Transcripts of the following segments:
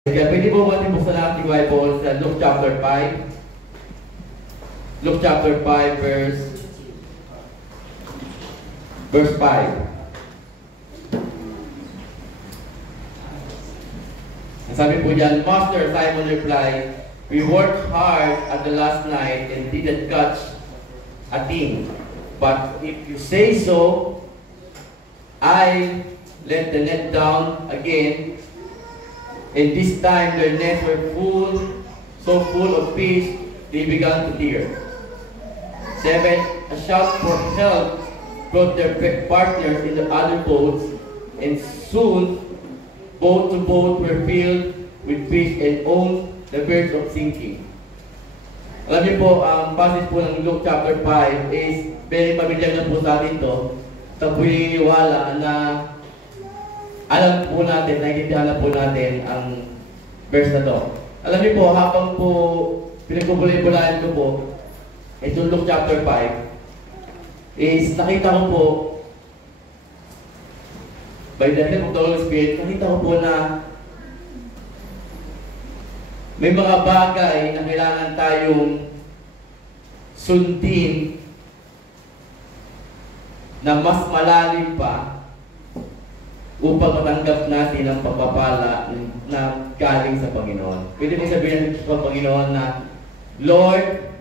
Kaya pwede po natin buksan ang ating Bible sa Luke chapter 5. Luke chapter 5 verse 5. Ang sabi po dyan, Master, Simon replied, "We worked hard at the last night and didn't catch a thing. But if you say so, I let the net down again. And this time their nets were so full of fish, they began to tear." 7. A shout for help brought their partners in the other boats, and soon boat to boat were filled with fish and on the verge of sinking. Alam niyo po, ang passage po ng Luke chapter 5 is very familiar na po sa atin to. Sa po naniniwala na alam po natin, naiintindihan na po natin ang verse na to. Alam niyo po, habang po pinagpupulay-pulayan ko po, itong Luke chapter 5, is nakita ko po, by the help of the Holy Spirit, nakita ko po na may mga bagay na kailangan tayong sundin na mas malalim pa upang matanggap natin ang pagpapala na galing sa Panginoon. Pwede mo sabihin sa Panginoon na, Lord,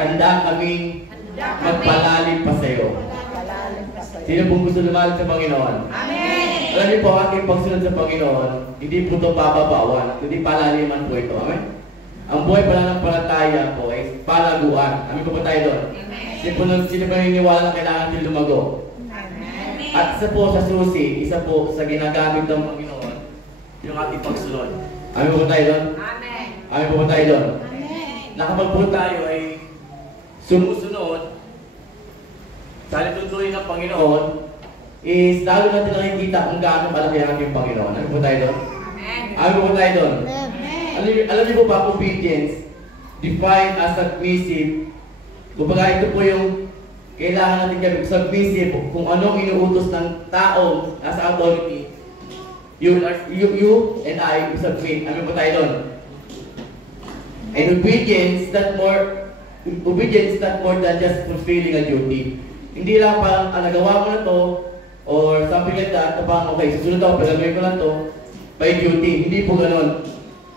handa kaming magpalalim pa sa iyo. Sino pong gusto lumalim sa Panginoon? Amen! Alam niyo po, ating pagsunod sa Panginoon, hindi po ito bababawan, kundi palaliman po ito. Amen? Ang buhay pananampalataya po ay palaguan. Amin po tayo doon? Amen! Sino pa naniniwala na kailangan natin lumago? At isa po sa susi, isa po sa ginagamit ng Panginoon, yung ating pagsunod. Amin po tayo doon? Amen! Amin po tayo doon? Amen! Na kapag po tayo ay sumusunod sa lituntunin ng Panginoon, is lalo natin nakikita kung gaano kalaki ang ating Panginoon. Amin po tayo doon? Amen! Amin po tayo doon? Amen! Alam niyo po ba, obedience, defined as submissive, kumbaga ito po yung kailangan natin kami submissive kung anong inuutos ng tao nasa authority. You and I submit. Ano po tayo doon? And obedience not more than just fulfilling a duty. Hindi lang parang nagawa mo na to or something like that, parang okay, susunod ako, pagagawin ko lang to by duty. Hindi po ganun.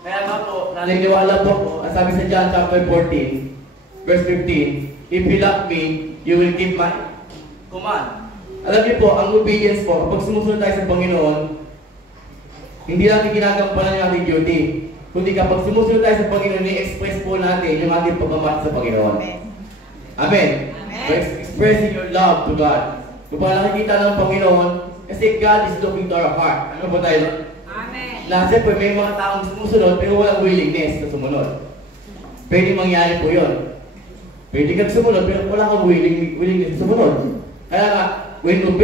Kaya nga po, naniniwala po ako, ang sabi sa John chapter 14, verse 15, "If you love me, you will keep my command." Alam niyo po, ang obedience po, kapag sumusunod tayo sa Panginoon, hindi natin ginagampanan yung ating duty. Kundi kapag sumusunod tayo sa Panginoon, i-express po natin yung ating pagmamahal sa Panginoon. Amen. Amen. Expressing your love to God. Kung nakikita ng Panginoon, kasi God is looking to our heart. Ano po tayo? Amen. Na siyempre may mga taong sumusunod, pero walang willingness na sumunod. Pwede mangyari po yun. Pwede kang sumunod, pero wala kang willingness na sumunod. Kaya nga, when you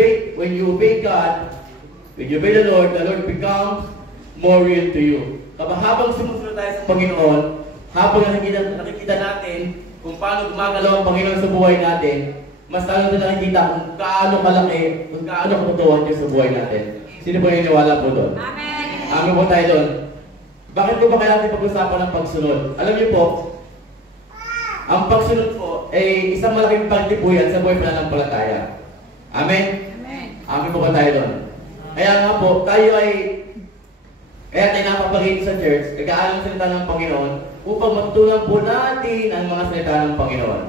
obey God, when you obey the Lord becomes more real to you. Kapag habang sumusunod tayo sa Panginoon, habang nakikita natin kung paano gumagalaw ang Panginoon sa buhay natin, mas lalo na nakikita kung gaano kalaki, kung gaano katutuhan Diyos sa buhay natin. Sino po naniniwala po doon? Amen! Amen po tayo doon. Bakit ko ba kaya natin pag-usapan ng pagsunod? Alam niyo po, ang pagsunod po ay isang malaking pagtipuyan sa buhay pananampalataya. Amen? Amen! Amen po ba tayo doon? Kaya nga po, tayo napapakita sa church, nag-aaral ng salita ng Panginoon upang matutunan po natin ang mga salita ng Panginoon.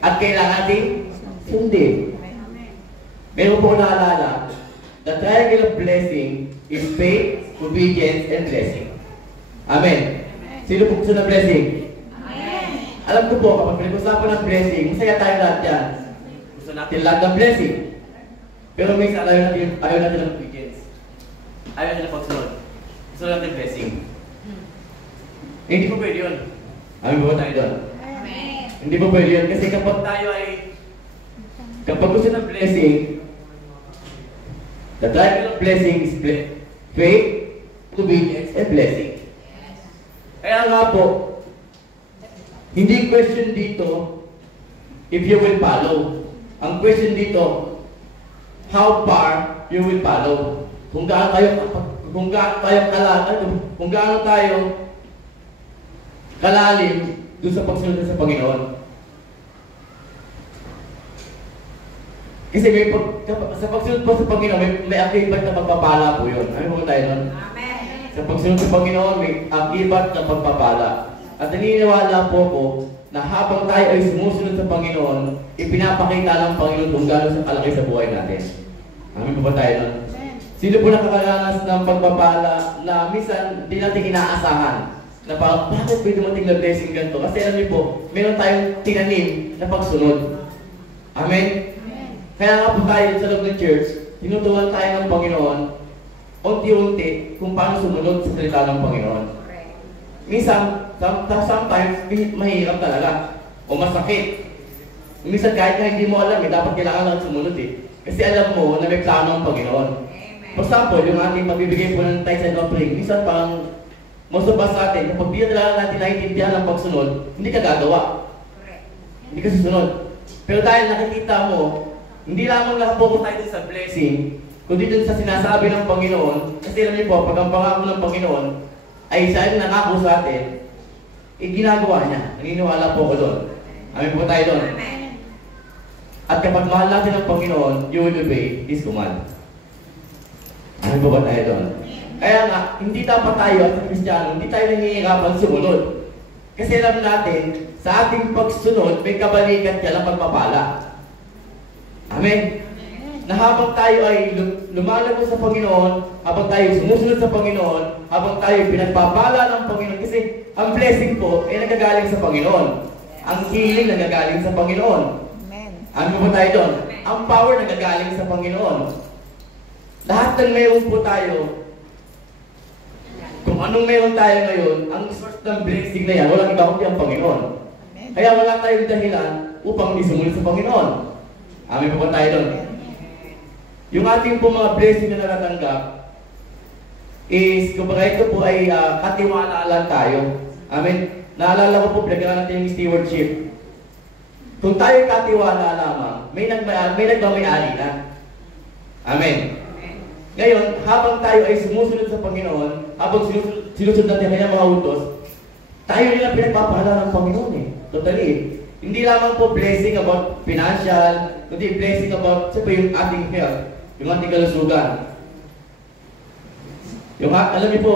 At kailangan natin sundin. Meron po naalala, the triangle of blessing is faith, obedience, and blessing. Amen. Sino po gusto ng blessing? Amen. Alam ko po, kapag pinag-usapan ng blessing, masaya tayo lahat yan. Gusto natin lahat ng blessing. Pero minsan ayaw natin ng obedience. Ayaw natin ng pagsunod. Gusto natin blessing. Hindi po pwede yun. Amin po tayo doon? Amen. Hindi po pwede yun. Kasi kapag gusto ng blessing, the triangle of blessing is faith, obedience, and blessing. Kaya nga po, hindi question dito if you will follow. Ang question dito, how far you will follow. Kung gaano kayo kung gaano tayo kalalim doon sa pagsunod sa Panginoon. Kasi sa pagsunod po sa Panginoon, may akibat na pagpapala po yun. Ano po tayo nun? Amen. Sa pagsunod sa Panginoon, may akibat na pagpapala. At naniniwala po ko na habang tayo ay sumusunod sa Panginoon, ipinapakita ng Panginoon kung gano'n sa kalaki sa buhay natin. Amin po ba tayo nun? Sino po nakakaranas ng pagpapala na minsan hindi natin inaasahan? Na parang, bakit may dumating na blessing ganito? Kasi alam niyo po, meron tayong tinanim na pagsunod. Amen? Kaya nga po tayo sa loob ng church, tinuturuan tayo ng Panginoon, unti-unti kung paano sumunod sa salita ng Panginoon. Minsan, sometimes, mahirap talaga. O masakit. Minsan kahit na hindi mo alam, dapat kailangan lang sumunod eh. Kasi alam mo na may plano ng Panginoon. For example, yung ating magbibigay po ng tithes and offering, minsan parang most of us sa atin, kapag di talaga natin naiintindihan ng pagsunod, hindi ka gagawa. Hindi ka susunod. Pero dahil nakikita mo, hindi lamang nakapokus tayo sa blessing, kundi dun sa sinasabi ng Panginoon, kasi alam niyo po, pag ang pangako ng Panginoon ay siya yung nangako sa atin, ginagawa niya. Naniniwala po ko doon. Amin po tayo doon. At kapag mahal natin ang Panginoon, you will obey His command. Ano po ba tayo doon? Kaya nga, hindi dapat tayo as Kristiyano, hindi tayo nangihirapan sumunod. Kasi alam natin, sa ating pagsunod, may kabalikan ka ng pagpapala. Amen? Na habang tayo ay lumalago sa Panginoon, habang tayo sumusunod sa Panginoon, habang tayo pinagpapala ng Panginoon, kasi ang blessing po ay nagagaling sa Panginoon. Ang healing nagagaling sa Panginoon. Ano po tayo doon? Ang power nagagaling sa Panginoon. Lahat ng meron po tayo, kung anong meron tayo ngayon, ang source ng blessing na yan, walang iba kundi ang Panginoon. Kaya wala tayong dahilan upang hindi sumunod sa Panginoon. Amin po ba tayo doon? Yung ating po mga blessing na natatanggap is, kumbaga ito po ay katiwala lang tayo. Amin? Naalala ko po, pinag-aaral natin yung stewardship. Kung tayo katiwala lamang, may nagmamayari na. Amen? Ngayon, habang tayo ay sumusunod sa Panginoon, habang sinusunod natin kanyang mga utos, tayo nila pinagpapala ng Panginoon eh. Totally. Hindi lamang po blessing about financial, kundi blessing about yung ating health, yung ating kalusugan. Alam niyo po,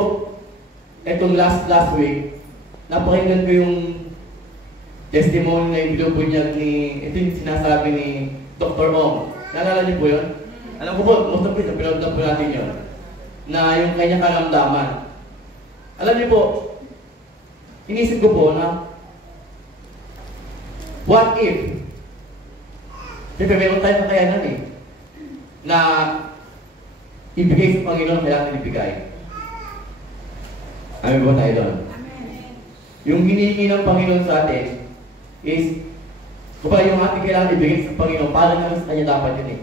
etong last week, napakinggan ko yung testimony na ibinubunyag ito yung sinasabi ni Dr. Ong. Naalala niyo po yun? Alam ko po, most of it, napinood na po natin yun, na yung kanyang karamdaman. Alam niyo po, inisip ko po na, what if, siyempre meron tayong kakayanan eh, na ibigay sa Panginoon, kailangan ibigay. Amin ba tayo doon? Yung hinihingi ng Panginoon sa atin is, kung yung ating kailangan ibigay sa Panginoon, para naman sa Kanya dapat yun eh.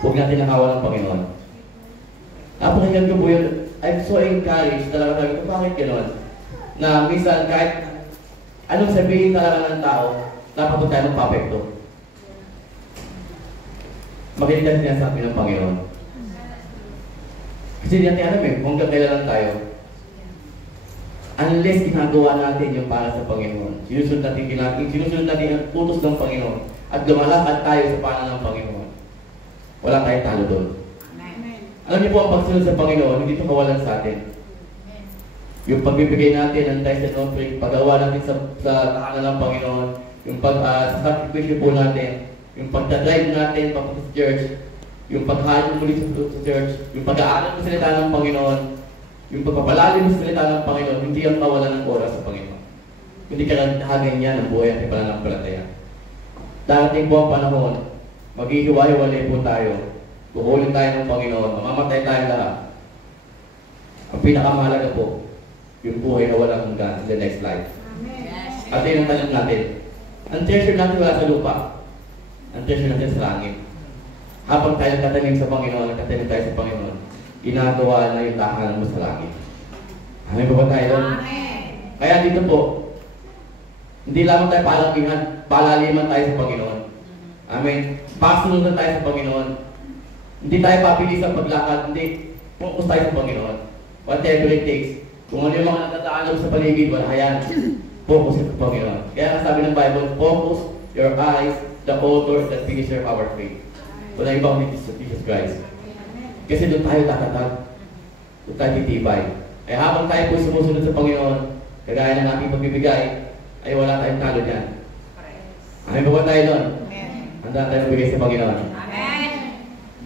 Huwag natin nakawa ng Panginoon. Napakinggan ko po yun, I'm so encouraged talaga sabi ko, bakit gano'n? Na minsan kahit anong sabihin talaga ng tao, dapat po tayo magpapekto. Makinig natin sinasabi ng Panginoon. Kasi hindi natin alam eh, kung hanggang kailan lang tayo. Unless ginagawa natin yung para sa Panginoon. Sinusunod natin ang utos ng Panginoon. At lumalakad tayo sa paanan ng Panginoon. Wala tayong talo doon. Alam niyo po, ang pagsunod sa Panginoon, hindi ito kawalan sa atin. Yung pagbibigay natin ng tithes and offering, paggawa natin sa tahanan ng Panginoon, yung pag-sacrifice po natin, yung pagdadrive natin papunta sa church, yung paghahalin muli sa church, yung pag-aaral ng salita ng Panginoon, yung pagpapalalim sa salita ng Panginoon, hindi ang kawalan ng oras sa Panginoon. Hindi kalagdahagan niya ng buhay at pananampalataya. Darating po ang panahon, maghihiwa-hiwalay po tayo, kukulin tayo ng Panginoon, mamamatay tayo lahat. Ang pinakamahalaga po, yung buhay na walang hanggan in the next life. Amen. At yun ang tanong natin. Ang treasure natin wala sa lupa. Ang treasure natin sa langit. Habang tayo katanim sa Panginoon, katanim tayo sa Panginoon, ginagawa na yung tahanan mo sa langit. Amen po ba tayo? Amen. Kaya dito po, hindi lamang tayo palaliman tayo sa Panginoon. Amen. Pasunod na tayo sa Panginoon. Hindi tayo papilis ang paglakad, hindi. Focus tayo sa Panginoon. Whatever it takes. Kung ano yung mga natataanong sa paligid, wala yan. Focus sa Panginoon. Kaya nga sabi ng Bible, focus your eyes, the author, the finisher of our faith. Wala ibang ni Jesus Christ. Kasi doon tayo tatatag. Doon tayo titibay. Ay habang tayo po sumusunod sa Panginoon, kagaya ng ating pagbibigay, ay wala tayong talo dyan. Amen ba tayo doon? Handa tayo magbigay sa Panginoon. Amen.